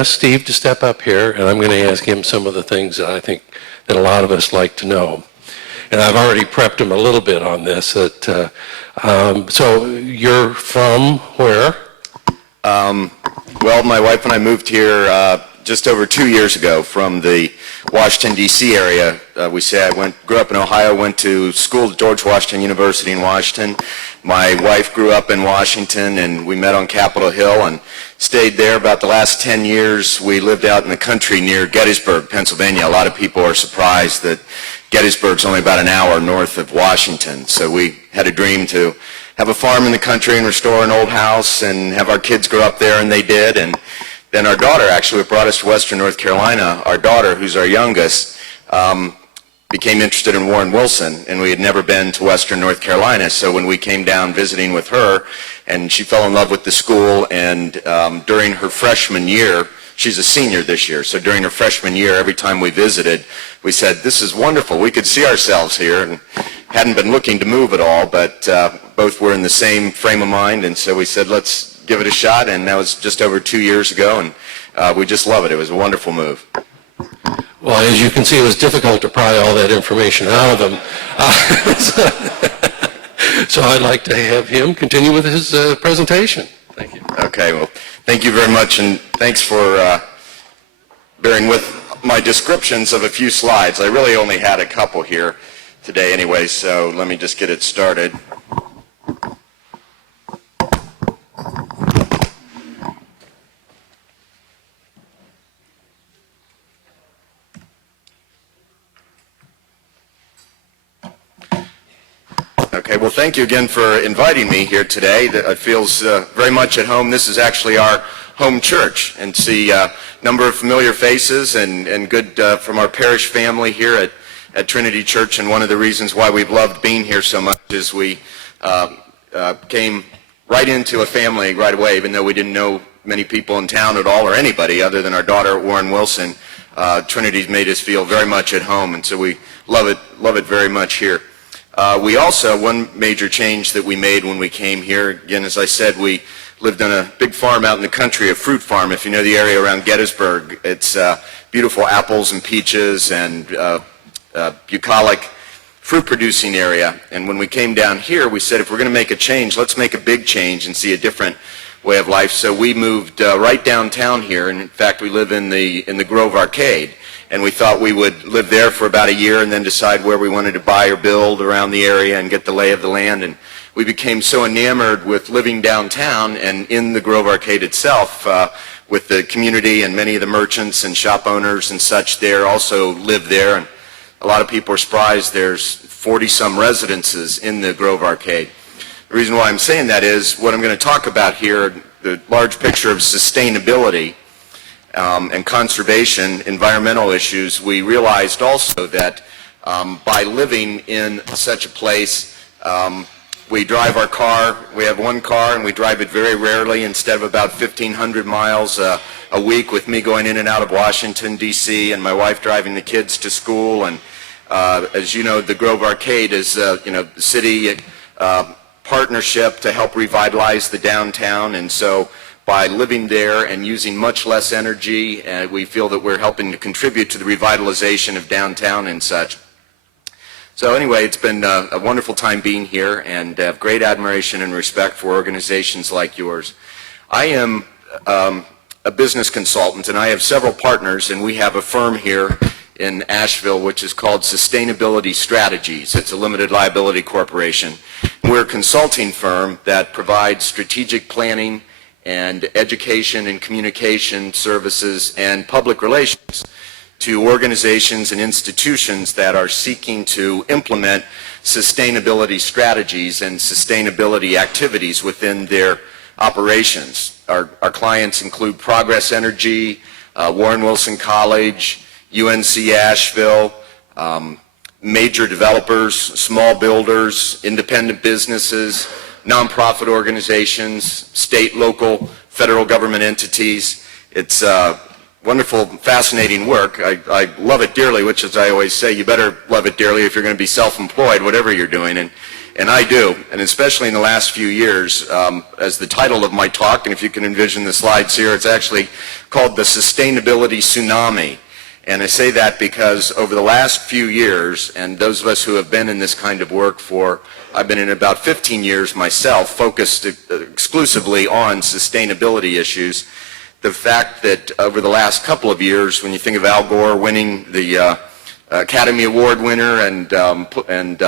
ask Steve to step up here, and I'm going to ask him some of the things that I think that a lot of us like to know. And I've already prepped him a little bit on this. So you're from where? Well, my wife and I moved here just over 2 years ago from the Washington, D.C. area. Grew up in Ohio, went to school at George Washington University in Washington. My wife grew up in Washington, and we met on Capitol Hill and stayed there. About the last 10 years, we lived out in the country near Gettysburg, Pennsylvania. A lot of people are surprised that Gettysburg's only about an hour north of Washington. So we had a dream to have a farm in the country and restore an old house and have our kids grow up there, and they did. And then our daughter, actually, what brought us to Western North Carolina, our daughter, who's our youngest, became interested in Warren Wilson, and we had never been to Western North Carolina. So when we came down visiting with her, and she fell in love with the school, and during her freshman year, she's a senior this year, so during her freshman year, every time we visited, we said, this is wonderful, we could see ourselves here, and hadn't been looking to move at all, but both were in the same frame of mind, and so we said, let's give it a shot, and that was just over 2 years ago, and we just love it. It was a wonderful move. Well, as you can see, it was difficult to pry all that information out of them. So I'd like to have him continue with his presentation. Thank you. Okay, well, thank you very much, and thanks for bearing with my descriptions of a few slides. I really only had a couple here today anyway, so let me just get it started. Okay, well, thank you again for inviting me here today. It feels very much at home. This is actually our home church, and see a number of familiar faces and good from our parish family here at Trinity Church. And one of the reasons why we've loved being here so much is we came right into a family right away, even though we didn't know many people in town at all or anybody other than our daughter, Warren Wilson. Trinity's made us feel very much at home, and so we love it very much here. We also, one major change that we made when we came here, again, as I said, we lived on a big farm out in the country, a fruit farm. If you know the area around Gettysburg, it's beautiful apples and peaches and bucolic fruit-producing area. And when we came down here, we said, if we're going to make a change, let's make a big change and see a different way of life. So we moved right downtown here, and in fact, we live in the Grove Arcade. And we thought we would live there for about a year and then decide where we wanted to buy or build around the area and get the lay of the land. And we became so enamored with living downtown and in the Grove Arcade itself, with the community, and many of the merchants and shop owners and such there also live there. And a lot of people are surprised there's 40-some residences in the Grove Arcade. The reason why I'm saying that is what I'm going to talk about here, the large picture of sustainability and conservation, environmental issues. We realized also that by living in such a place, we drive our car, we have one car, and we drive it very rarely, instead of about 1,500 miles a week, with me going in and out of Washington, D.C., and my wife driving the kids to school. And as you know, the Grove Arcade is the city partnership to help revitalize the downtown, and so by living there and using much less energy, we feel that we're helping to contribute to the revitalization of downtown and such. So anyway, it's been a wonderful time being here, and I have great admiration and respect for organizations like yours. I am a business consultant, and I have several partners, and we have a firm here in Asheville which is called Sustainability Strategies. It's a limited liability corporation. We're a consulting firm that provides strategic planning and education and communication services and public relations to organizations and institutions that are seeking to implement sustainability strategies and sustainability activities within their operations. Our clients include Progress Energy, Warren Wilson College, UNC Asheville, major developers, small builders, independent businesses, nonprofit organizations, state, local, federal government entities. It's wonderful, fascinating work. I love it dearly, which, as I always say, you better love it dearly if you're going to be self-employed, whatever you're doing. And And I do, and especially in the last few years, as the title of my talk, and if you can envision the slides here, it's actually called the Sustainability Tsunami. And I say that because over the last few years, and those of us who have been in this kind of work for, I've been in about 15 years myself, focused exclusively on sustainability issues. The fact that over the last couple of years, when you think of Al Gore winning the Academy Award winner and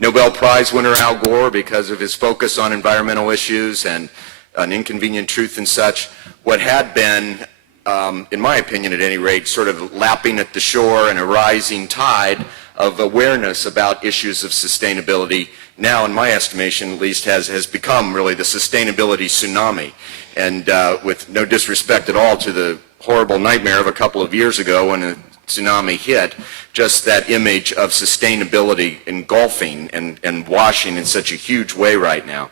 Nobel Prize winner Al Gore because of his focus on environmental issues and An Inconvenient Truth and such, what had been, in my opinion at any rate, sort of lapping at the shore and a rising tide of awareness about issues of sustainability, now in my estimation at least has become really the sustainability tsunami. And with no disrespect at all to the horrible nightmare of a couple of years ago when a tsunami hit, just that image of sustainability engulfing and washing in such a huge way right now.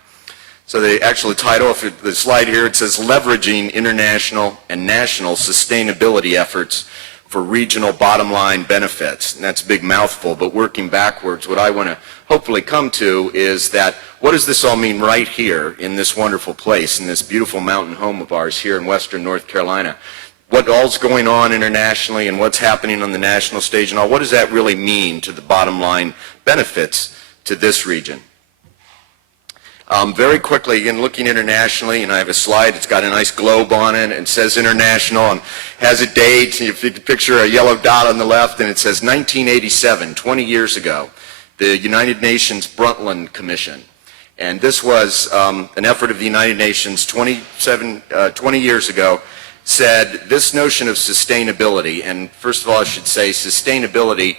So the actual title of the slide here, it says Leveraging International and National Sustainability Efforts for Regional Bottom Line Benefits. And that's a big mouthful, but working backwards, what I want to hopefully come to is that what does this all mean right here in this wonderful place, in this beautiful mountain home of ours here in western North Carolina? What all's going on internationally and what's happening on the national stage and all, what does that really mean to the bottom line benefits to this region? Very quickly, again, looking internationally, and I have a slide, it's got a nice globe on it, and says international, and has a date, and if you can picture a yellow dot on the left, and it says 1987, 20 years ago, the United Nations Brundtland Commission. And this was an effort of the United Nations 20 years ago, said this notion of sustainability, and first of all I should say sustainability,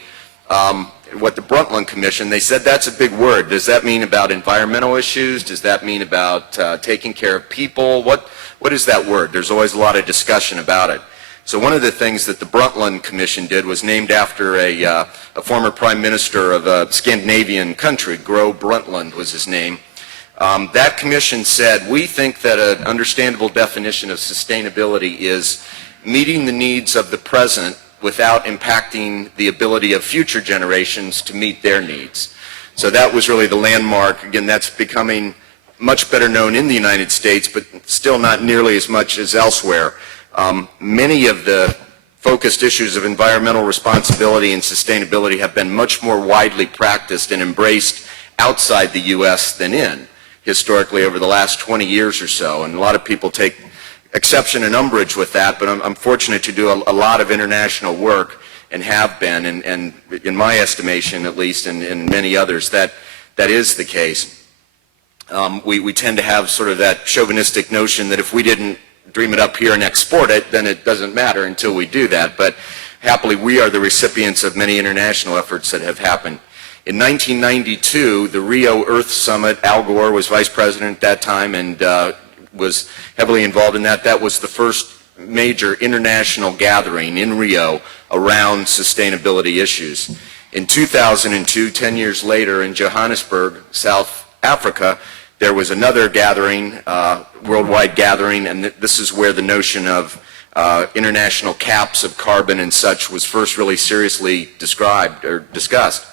what the Brundtland Commission, they said that's a big word. Does that mean about environmental issues? Does that mean about taking care of people? What is that word? There's always a lot of discussion about it. So one of the things that the Brundtland Commission did was named after a former prime minister of a Scandinavian country, Gro Brundtland was his name. That commission said, we think that an understandable definition of sustainability is meeting the needs of the present without impacting the ability of future generations to meet their needs. So that was really the landmark. Again, that's becoming much better known in the United States, but still not nearly as much as elsewhere. Many of the focused issues of environmental responsibility and sustainability have been much more widely practiced and embraced outside the U.S. than in, historically over the last 20 years or so. And a lot of people take exception and umbrage with that, but I'm fortunate to do a lot of international work and have been, and in my estimation at least, and many others, that is the case. We tend to have sort of that chauvinistic notion that if we didn't dream it up here and export it, then it doesn't matter until we do that, but happily we are the recipients of many international efforts that have happened. In 1992, the Rio Earth Summit, Al Gore was vice president at that time and was heavily involved in that. That was the first major international gathering in Rio around sustainability issues. In 2002, 10 years later, in Johannesburg, South Africa, there was another gathering, worldwide gathering, and this is where the notion of international caps of carbon and such was first really seriously described or discussed.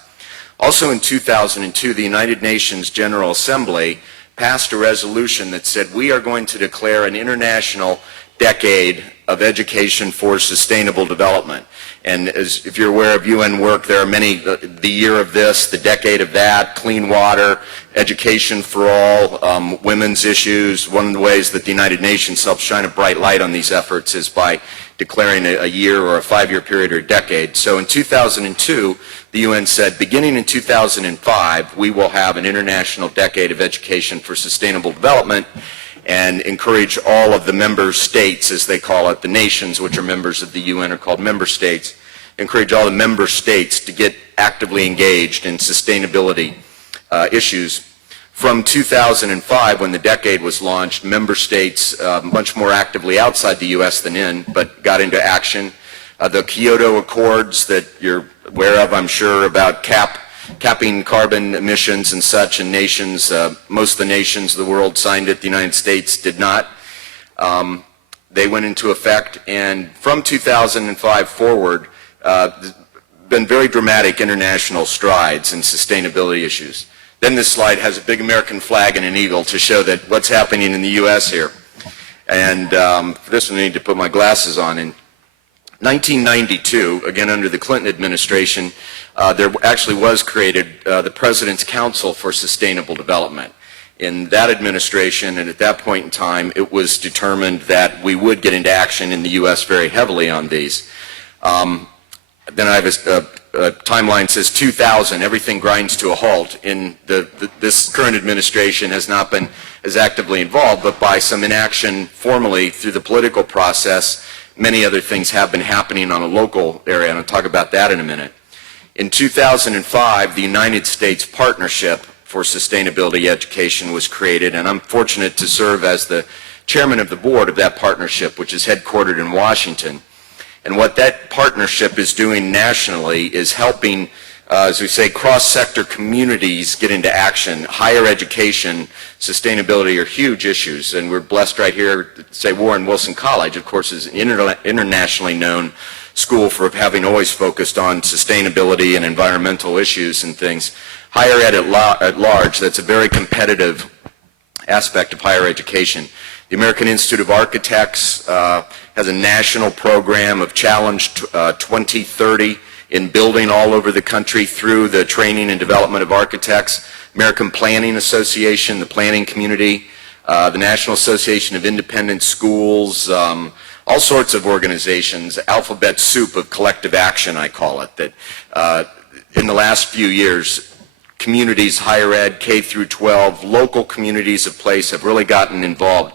Also in 2002, the United Nations General Assembly passed a resolution that said we are going to declare an international decade of education for sustainable development. And as if you're aware of UN work, there are many, the year of this, the decade of that, clean water, education for all, women's issues. One of the ways that the United Nations helps shine a bright light on these efforts is by declaring a year or a 5-year period or a decade. So in 2002, the UN said, beginning in 2005, we will have an international decade of education for sustainable development and encourage all of the member states, as they call it, the nations which are members of the UN are called member states, encourage all the member states to get actively engaged in sustainability issues. From 2005, when the decade was launched, member states much more actively outside the U.S. than in, but got into action. The Kyoto Accords that you're aware of, I'm sure, about capping carbon emissions and such, and nations, most of the nations of the world signed it, the United States did not. They went into effect, and from 2005 forward, been very dramatic international strides in sustainability issues. Then this slide has a big American flag and an eagle to show that what's happening in the U.S. here. And for this one, I need to put my glasses on. In 1992, again under the Clinton administration, there actually was created the President's Council for Sustainable Development. In that administration, and at that point in time, it was determined that we would get into action in the U.S. very heavily on these. Then I have a timeline says 2000, everything grinds to a halt. In this current administration has not been as actively involved, but by some inaction formally through the political process, many other things have been happening on a local area, and I'll talk about that in a minute. In 2005, the United States Partnership for Sustainability Education was created, and I'm fortunate to serve as the chairman of the board of that partnership, which is headquartered in Washington. And what that partnership is doing nationally is helping, as we say, cross-sector communities get into action. Higher education, sustainability are huge issues, and we're blessed right here, say Warren Wilson College, of course, is an internationally known school for having always focused on sustainability and environmental issues and things. Higher ed at large, that's a very competitive aspect of higher education. The American Institute of Architects has a national program of Challenge 2030 in building all over the country through the training and development of architects. American Planning Association, the planning community, the National Association of Independent Schools, all sorts of organizations, alphabet soup of collective action, I call it, that in the last few years, communities, higher ed, K through 12, local communities of place have really gotten involved.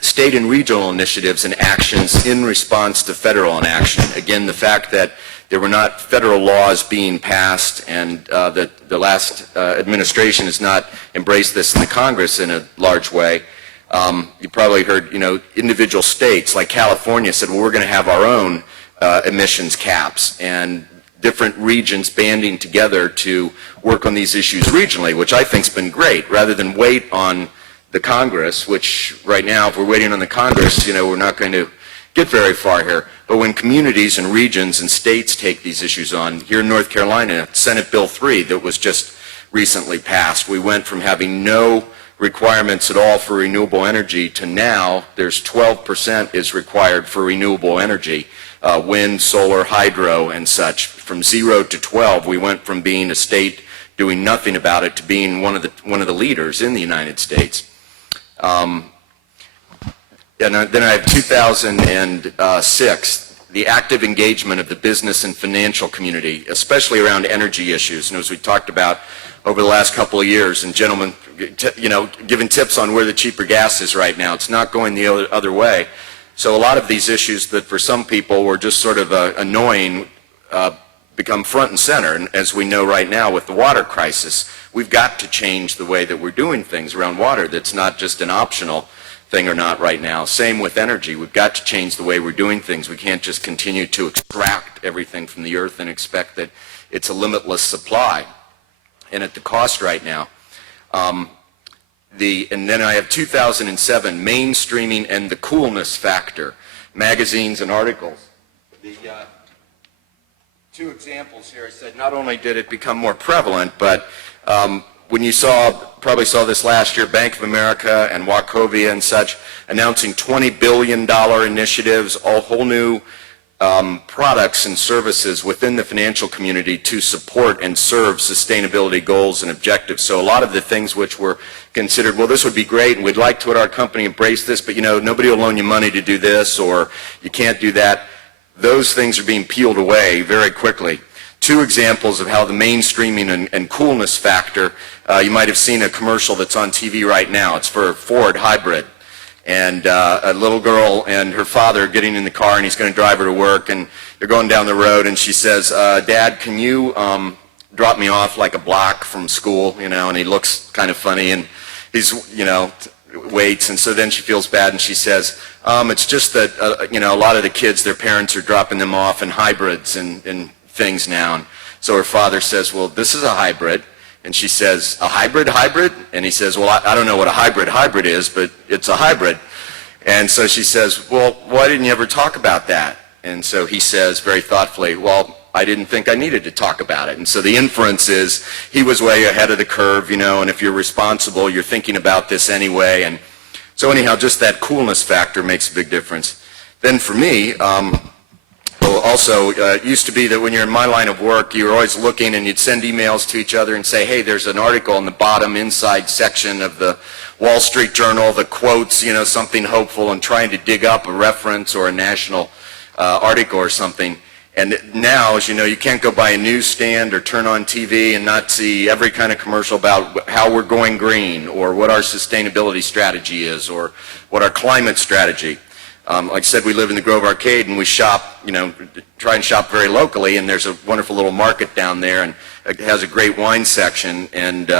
State and regional initiatives and actions in response to federal inaction. Again, the fact that there were not federal laws being passed and that the last administration has not embraced this in the Congress in a large way. You probably heard, individual states like California said, well, we're going to have our own emissions caps, and different regions banding together to work on these issues regionally, which I think has been great, rather than wait on the Congress, which right now, if we're waiting on the Congress, we're not going to get very far here. But when communities and regions and states take these issues on, here in North Carolina, Senate Bill 3 that was just recently passed, we went from having no requirements at all for renewable energy to now there's 12% is required for renewable energy, wind, solar, hydro, and such. From 0 to 12, we went from being a state doing nothing about it to being one of the leaders in the United States. And then I have 2006, the active engagement of the business and financial community, especially around energy issues. And as we talked about over the last couple of years, and gentlemen, giving tips on where the cheaper gas is right now, it's not going the other way. So a lot of these issues that for some people were just sort of annoying become front and center. And as we know right now with the water crisis, we've got to change the way that we're doing things around water. That's not just an optional thing or not right now. Same with energy. We've got to change the way we're doing things. We can't just continue to extract everything from the earth and expect that it's a limitless supply. And at the cost right now. And then I have 2007, mainstreaming and the coolness factor, magazines and articles. The two examples here, I said not only did it become more prevalent, but when you probably saw this last year, Bank of America and Wachovia and such announcing $20 billion initiatives, all whole new products and services within the financial community to support and serve sustainability goals and objectives. So a lot of the things which were considered, well, this would be great and we'd like to at our company embrace this, but nobody will loan you money to do this, or you can't do that. Those things are being peeled away very quickly. Two examples of how the mainstreaming and coolness factor, you might have seen a commercial that's on TV right now. It's for a Ford hybrid. And a little girl and her father are getting in the car, and he's going to drive her to work, and they're going down the road, and she says, Dad, can you drop me off like a block from school, and he looks kind of funny, and he's, waits, and so then she feels bad, and she says, it's just that, a lot of the kids, their parents are dropping them off in hybrids and things now. And so her father says, well, this is a hybrid. And she says, a hybrid? And he says, well, I don't know what a hybrid is, but it's a hybrid. And so she says, well, why didn't you ever talk about that? And so he says very thoughtfully, well, I didn't think I needed to talk about it. And so the inference is he was way ahead of the curve, and if you're responsible, you're thinking about this anyway. And so anyhow, just that coolness factor makes a big difference. Then for me, also, it used to be that when you're in my line of work, you were always looking and you'd send emails to each other and say, hey, there's an article in the bottom inside section of the Wall Street Journal, the quotes, something hopeful, and trying to dig up a reference or a national article or something. And now, as you know, you can't go by a newsstand or turn on TV and not see every kind of commercial about how we're going green or what our sustainability strategy is or what our climate strategy. Like I said, we live in the Grove Arcade and we shop, try and shop very locally, and there's a wonderful little market down there and it has a great wine section. And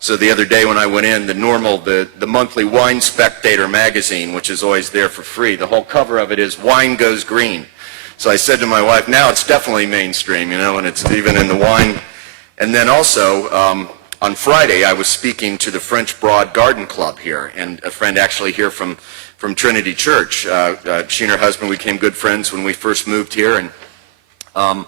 so the other day when I went in, the monthly Wine Spectator magazine, which is always there for free, the whole cover of it is Wine Goes Green. So I said to my wife, now it's definitely mainstream, and it's even in the wine. And then also, on Friday, I was speaking to the French Broad Garden Club here, and a friend actually here from Trinity Church. She and her husband became good friends when we first moved here, and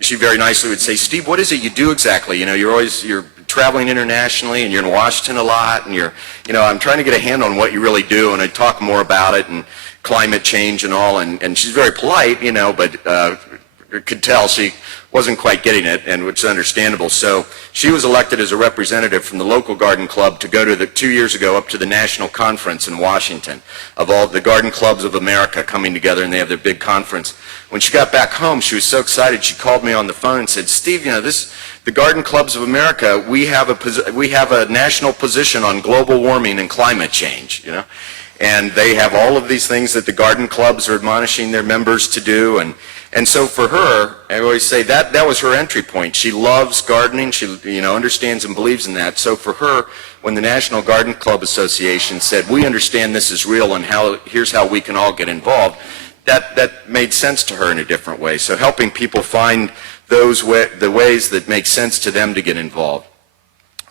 she very nicely would say, Steve, what is it you do exactly? You're traveling internationally, and you're in Washington a lot, and I'm trying to get a handle on what you really do, and I talk more about it, and climate change and all, and she's very polite, but could tell she wasn't quite getting it, and which is understandable. So she was elected as a representative from the local garden club to go to 2 years ago up to the national conference in Washington of all the garden clubs of America coming together, and they have their big conference. When she got back home, she was so excited, she called me on the phone and said, Steve, the Garden Clubs of America, we have a national position on global warming and climate change, and they have all of these things that the garden clubs are admonishing their members to do, and so for her, I always say that was her entry point. She loves gardening, she understands and believes in that. So for her, when the National Garden Club Association said, we understand this is real and here's how we can all get involved, that made sense to her in a different way. So helping people find the ways that make sense to them to get involved.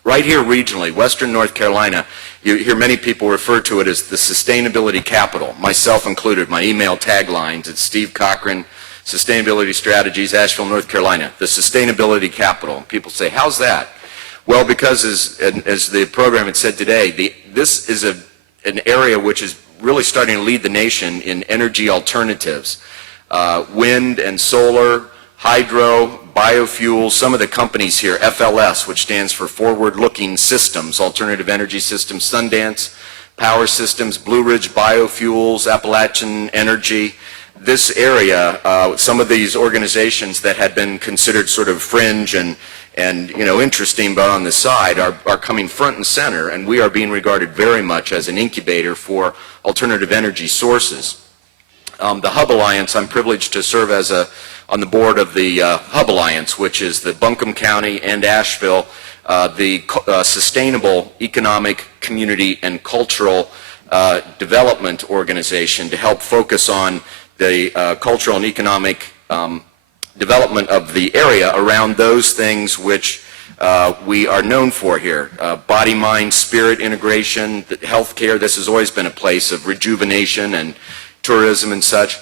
Right here regionally, Western North Carolina, you hear many people refer to it as the sustainability capital, myself included. My email taglines, it's Steve Cochran, Sustainability Strategies, Asheville, North Carolina, the sustainability capital. People say, how's that? Well, because as the program had said today, this is an area which is really starting to lead the nation in energy alternatives. Wind and solar, hydro, biofuels, some of the companies here, FLS, which stands for Forward Looking Systems, Alternative Energy Systems, Sundance Power Systems, Blue Ridge Biofuels, Appalachian Energy. This area, some of these organizations that had been considered sort of fringe and interesting but on the side are coming front and center, and we are being regarded very much as an incubator for alternative energy sources. The Hub Alliance, I'm privileged to serve on the board of the Hub Alliance, which is the Buncombe County and Asheville, the Sustainable Economic, Community, and Cultural Development Organization to help focus on the cultural and economic development of the area around those things which we are known for here. Body, mind, spirit integration, healthcare. This has always been a place of rejuvenation and tourism and such.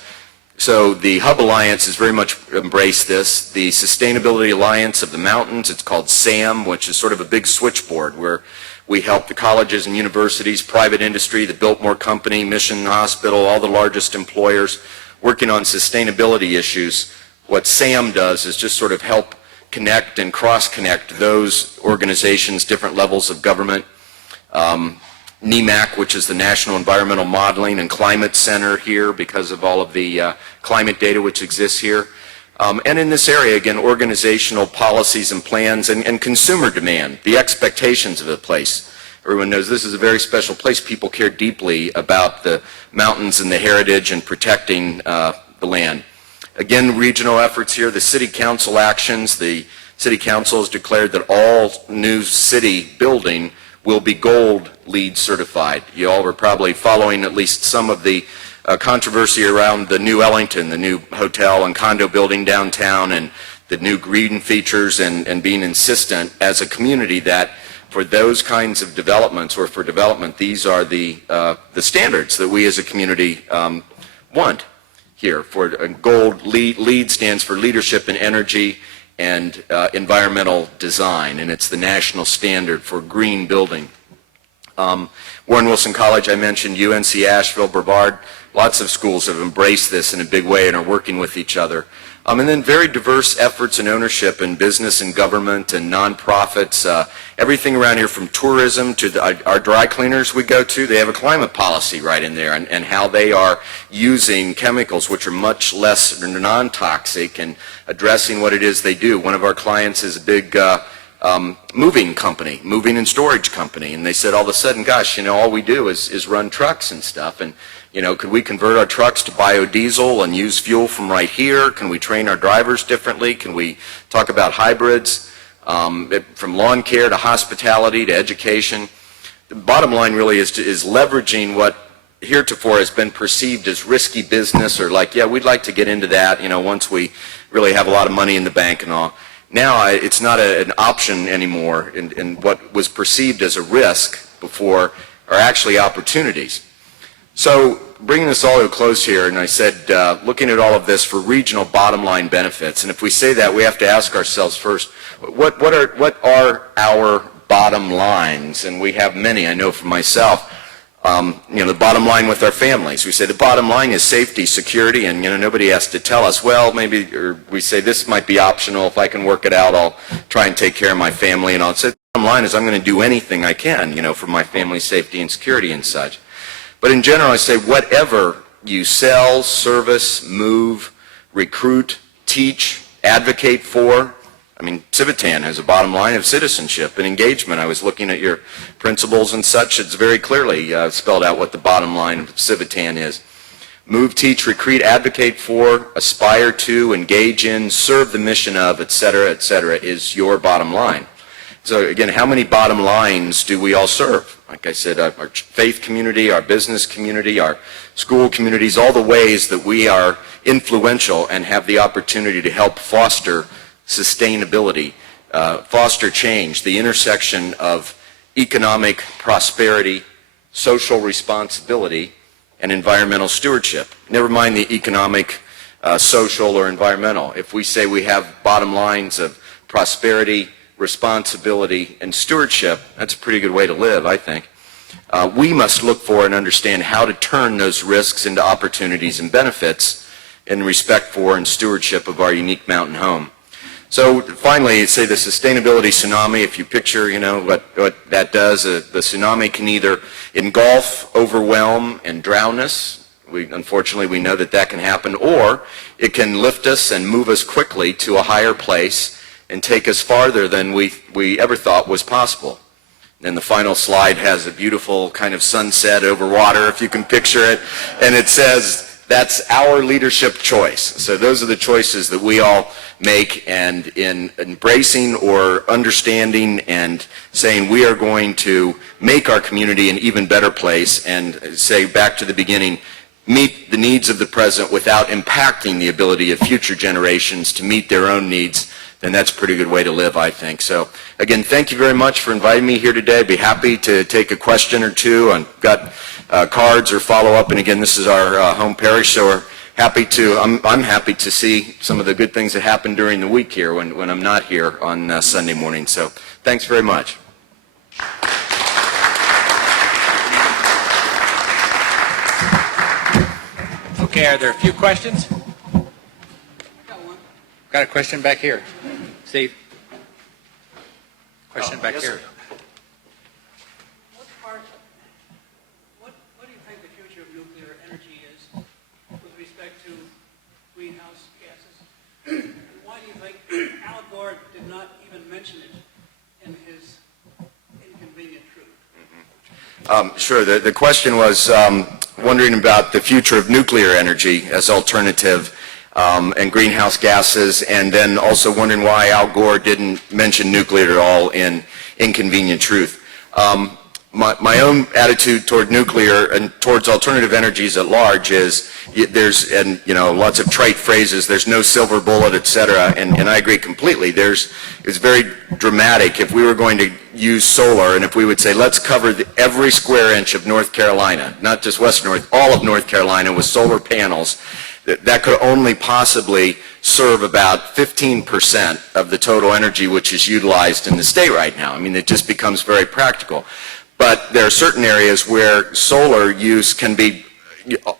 So the Hub Alliance has very much embraced this. The Sustainability Alliance of the Mountains, it's called SAM, which is sort of a big switchboard where we help the colleges and universities, private industry, the Biltmore Company, Mission Hospital, all the largest employers working on sustainability issues. What SAM does is just sort of help connect and cross-connect those organizations, different levels of government. NEMAC, which is the National Environmental Modeling and Climate Center here because of all of the climate data which exists here. And in this area, again, organizational policies and plans and consumer demand, the expectations of the place. Everyone knows this is a very special place. People care deeply about the mountains and the heritage and protecting the land. Again, regional efforts here, the city council actions. The city council has declared that all new city building will be gold LEED certified. You all were probably following at least some of the controversy around the new Ellington, the new hotel and condo building downtown, and the new green features, and being insistent as a community that for those kinds of developments or for development, these are the standards that we as a community want. here. For gold, LEED stands for Leadership in Energy and Environmental Design, and it's the national standard for green building. Warren Wilson College, I mentioned, UNC Asheville, Brevard, lots of schools have embraced this in a big way and are working with each other. And then very diverse efforts and ownership in business and government and nonprofits. Everything around here from tourism to our dry cleaners we go to, they have a climate policy right in there and how they are using chemicals which are much less non-toxic and addressing what it is they do. One of our clients is a big moving company, moving and storage company, and they said all of a sudden, gosh, all we do is run trucks and stuff, and could we convert our trucks to biodiesel and use fuel from right here? Can we train our drivers differently? Can we talk about hybrids, from lawn care to hospitality to education? The bottom line really is leveraging what heretofore has been perceived as risky business, or like, yeah, we'd like to get into that, once we really have a lot of money in the bank and all. Now it's not an option anymore, and what was perceived as a risk before are actually opportunities. So bringing this all to a close here, and I said looking at all of this for regional bottom line benefits, and if we say that, we have to ask ourselves first, what are our bottom lines? And we have many, I know for myself. The bottom line with our families. We say the bottom line is safety, security, and nobody has to tell us, well, maybe, or we say this might be optional. If I can work it out, I'll try and take care of my family. And I'll say the bottom line is I'm going to do anything I can, for my family's safety and security and such. But in general, I say whatever you sell, service, move, recruit, teach, advocate for. Civitan has a bottom line of citizenship and engagement. I was looking at your principles and such. It's very clearly spelled out what the bottom line of Civitan is. Move, teach, recruit, advocate for, aspire to, engage in, serve the mission of, et cetera, is your bottom line. So again, how many bottom lines do we all serve? Like I said, our faith community, our business community, our school communities, all the ways that we are influential and have the opportunity to help foster sustainability, foster change, the intersection of economic prosperity, social responsibility, and environmental stewardship. Never mind the economic, social, or environmental. If we say we have bottom lines of prosperity, responsibility, and stewardship, that's a pretty good way to live, I think. We must look for and understand how to turn those risks into opportunities and benefits in respect for and stewardship of our unique mountain home. So finally, say the sustainability tsunami, if you picture, what that does, the tsunami can either engulf, overwhelm, and drown us. Unfortunately, we know that can happen, or it can lift us and move us quickly to a higher place and take us farther than we ever thought was possible. And the final slide has a beautiful kind of sunset over water, if you can picture it, and it says, that's our leadership choice. So those are the choices that we all make, and in embracing or understanding and saying we are going to make our community an even better place, and say back to the beginning, meet the needs of the present without impacting the ability of future generations to meet their own needs, then that's a pretty good way to live, I think. So again, thank you very much for inviting me here today. I'd be happy to take a question or two. I've got cards or follow up, and again, this is our home parish, so we're happy to, I'm happy to see some of the good things that happen during the week here when I'm not here on Sunday morning. So thanks very much. Okay, are there a few questions? Got a question back here. Steve? Question back yes, here. sir. What do you think the future of nuclear energy is with respect to greenhouse gases? And why do you think Al Gore did not even mention it in his Inconvenient Truth? Sure. The question was wondering about the future of nuclear energy as alternative and greenhouse gases, and then also wondering why Al Gore didn't mention nuclear at all in Inconvenient Truth. My own attitude toward nuclear and towards alternative energies at large is there's, and lots of trite phrases, there's no silver bullet, et cetera, and I agree completely. It's very dramatic if we were going to use solar, and if we would say, let's cover every square inch of North Carolina, not just West North, all of North Carolina with solar panels. that could only possibly serve about 15% of the total energy which is utilized in the state right now. I mean, it just becomes very practical. But there are certain areas where solar use can be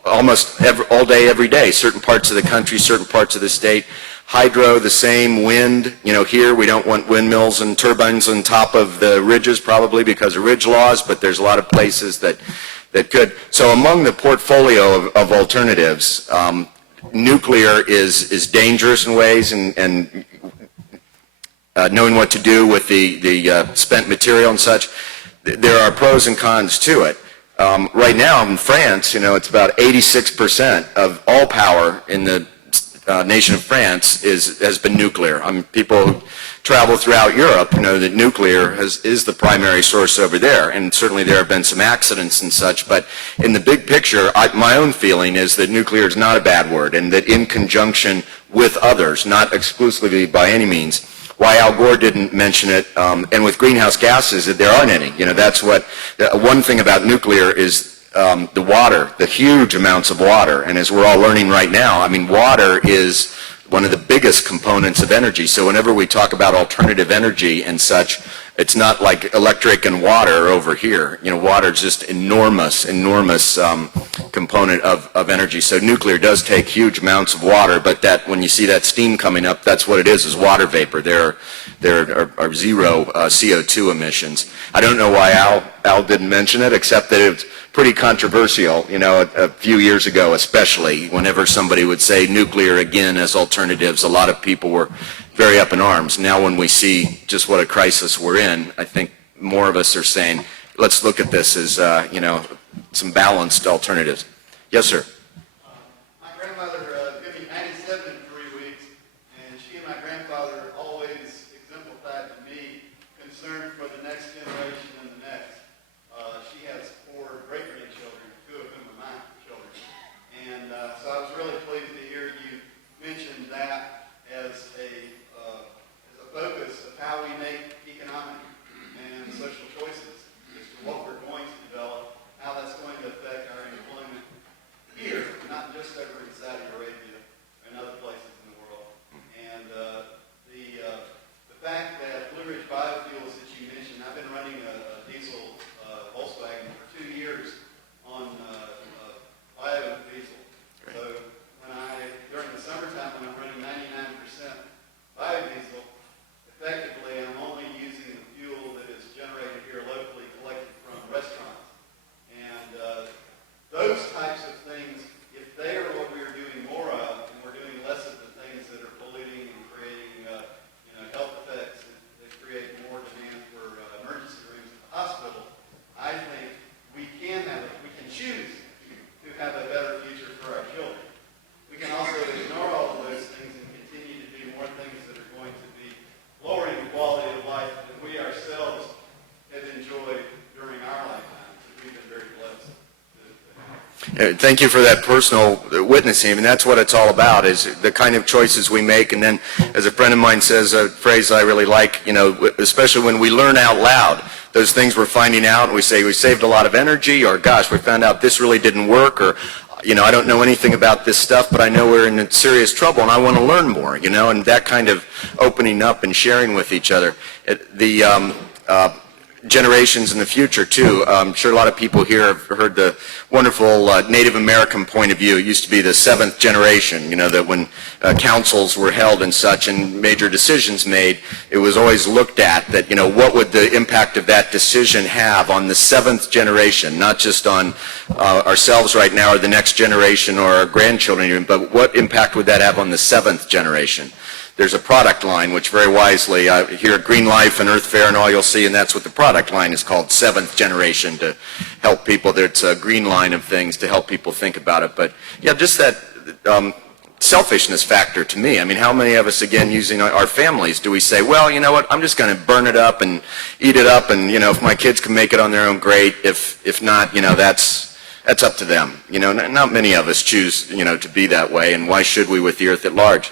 almost all day, every day. Certain parts of the country, certain parts of the state. Hydro, the same. Wind, here we don't want windmills and turbines on top of the ridges probably because of ridge laws, but there's a lot of places that could. So among the portfolio of alternatives, nuclear is dangerous in ways, and knowing what to do with the spent material and such. There are pros and cons to it. Right now in France, it's about 86% of all power in the nation of France has been nuclear. People who travel throughout Europe know that nuclear is the primary source over there, and certainly there have been some accidents and such, but in the big picture, my own feeling is that nuclear is not a bad word, and that in conjunction with others, not exclusively by any means. Why Al Gore didn't mention it, and with greenhouse gases, there aren't any. That's what, one thing about nuclear is the water, the huge amounts of water, and as we're all learning right now, I mean, water is one of the biggest components of energy. So whenever we talk about alternative energy and such, it's not like electric and water over here. Water is just enormous component of energy. So nuclear does take huge amounts of water, but that when you see that steam coming up, that's what it is water vapor. There are zero CO2 emissions. I don't know why Al didn't mention it, except that it's pretty controversial, a few years ago especially, whenever somebody would say nuclear again as alternatives, a lot of people were very up in arms. Now when we see just what a crisis we're in, I think more of us are saying, let's look at this as, some balanced alternatives. Yes, sir. My grandmother could be 97 in 3 weeks, and she and my grandfather always exemplified to me concern for the next generation and the next. She has 4 great-grandchildren, 2 of whom are my children. And so I was really pleased to hear you mention that as a focus of how we make economic and social choices as to what we're going to develop, how that's going to affect our employment here, not just over in Saudi Arabia and other places in the world. And the fact that Blue Ridge Biofuels that you mentioned, I've been running a diesel Volkswagen for 2 years on biodiesel. So during the summertime when I'm running 99% biodiesel, effectively I'm only using the fuel that is generated here locally, collected from restaurants. And those types of things, if they are what we're doing more of, and we're doing less of the things that are polluting and creating health effects that create more demand for emergency rooms at the hospital, I think we can choose to have a better future for our children. We can also ignore all of those things and continue to do more things that are going to be lowering the quality of life that we ourselves have enjoyed during our lifetimes. We've been very blessed. Thank you for that personal witnessing. I mean, that's what it's all about, is the kind of choices we make. And then, as a friend of mine says, a phrase I really like, especially when we learn out loud, those things we're finding out, and we say we saved a lot of energy, or gosh, we found out this really didn't work, or I don't know anything about this stuff, but I know we're in serious trouble and I want to learn more, and that kind of opening up and sharing with each other. Generations in the future, too. I'm sure a lot of people here have heard the wonderful Native American point of view. It used to be the 7th generation, that when councils were held and such and major decisions made, it was always looked at that, what would the impact of that decision have on the 7th generation, not just on ourselves right now or the next generation or our grandchildren even, but what impact would that have on the 7th generation? There's a product line, which very wisely, here at Green Life and Earth Fair and all you'll see, and that's what the product line is called, 7th generation, to help people. It's a green line of things to help people think about it. But yeah, just that selfishness factor to me. I mean, how many of us, again, using our families, do we say, well, you know what, I'm just going to burn it up and eat it up, and, if my kids can make it on their own, great. If not, that's up to them. Not many of us choose, to be that way, and why should we with the earth at large?